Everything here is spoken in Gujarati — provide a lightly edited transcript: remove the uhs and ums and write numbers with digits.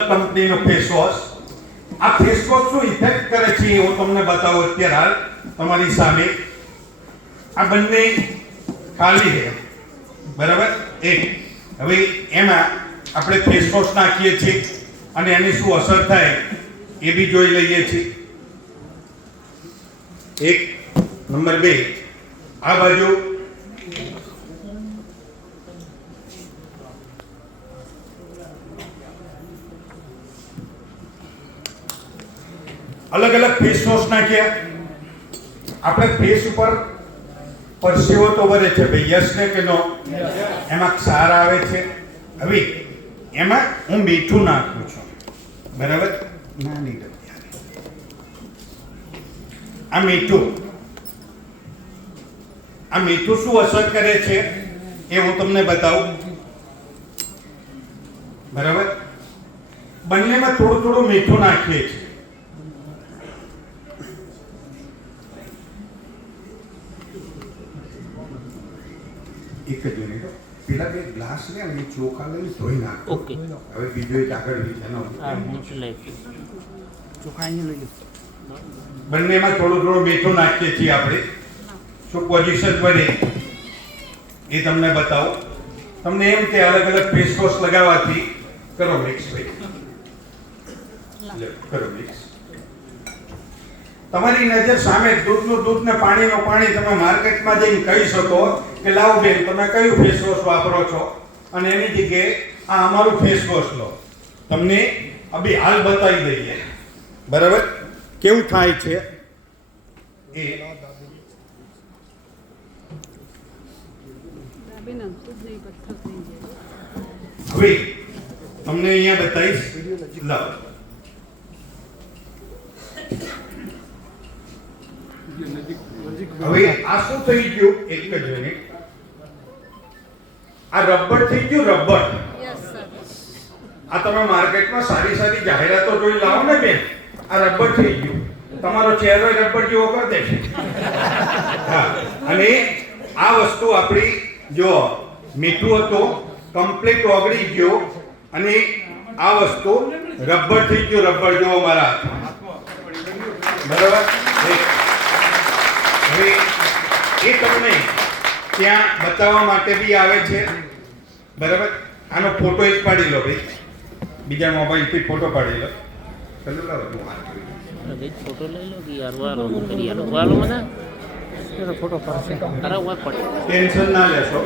કંપનીનો ફેસ વોશ. આ ફેસ વોશ શું ઇફેક્ટ કરે છે હું તમને બતાવું અત્યારે હાલ તમારી સામે. આ બંને ખાલી છે, બરાબર. એક હવે એમાં આપણે ફેસ વોશ નાખીએ છીએ અને એની શું અસર થાય એ બી જોઈ લઈએ છીએ. એક નંબર 2, આ બાજુ अलग अलग फेस वॉश नाख्या. આપણે ફેસ ઉપર પરસેવો તો વરે છે ભાઈ, યસ ને કે નો? એમાં ક્ષાર આવે છે. હવે એમાં હું મીઠું નાખું છું, બરાબર. નાની ડબ્બી. આ મીઠું શું અસર કરે છે એ હું તમને બતાવું, બરાબર. બંનેમાં થોડું થોડું મીઠું નાખીએ છીએ. एक मिनट, પેલા બે ગ્લાસ લે અને ચોખા લઈને ધોઈ નાખો. ઓકે. હવે બીજો એક આગળ વિચારનો. ચોખા અહીં લઈ લો. બંનેમાં થોડું થોડું મીઠું નાખીએ છીએ આપણે. શું પોઝિશન બને એ તમને બતાવો. તમને એમ કે અલગ અલગ ફેસ વોશ લગાવવાથી કરો મિક્સ ભાઈ, કરો મિક્સ. તમારી નજર સામે દૂધનું દૂધ ને પાણીનું પાણી. તમે માર્કેટમાં જઈને કહી શકો કે લાવો બેન તમે કયું ફેસ વોશ વાપરો છો, અને એની જગ્યાએ આ અમારું ફેસ વોશ લો. તમને અભી હાલ બતાવી દઈએ, બરાબર, કેવું થાય છે એ. હવે તમને અહીંયા બતાવીશ. લાવો. હવે આ શું થઈ ગયું? એક જ મિનિટ. આ રબર થઈ ગયું, રબર. આ તમે માર્કેટમાં સારી સારી જાહેરાતો જોઈ લાવો ને બેન, આ રબર થઈ ગયું. તમારો ચહેરો રબર જેવો કરી દેશે. હા, અને આ વસ્તુ આપણી જો મીઠું હતું કમ્પ્લીટ ઓગળી ગયો, અને આ વસ્તુ રબર થઈ ગયું. રબર જેવો મારા હાથમાં, બરાબર. હવે એ તમને ત્યાં બતાવવા માટે બી આવે છે, બરાબર. આનો ફોટો એક પાડી લો ભાઈ, બીજા મોબાઈલથી ફોટો પાડી લો. ચલો લાવો ફોટો લઈ લો કે યાર વાલો કરી યાર વાલો મને ફોટો પડશે. અરે વાત પડે, ટેન્શન ના લેશો.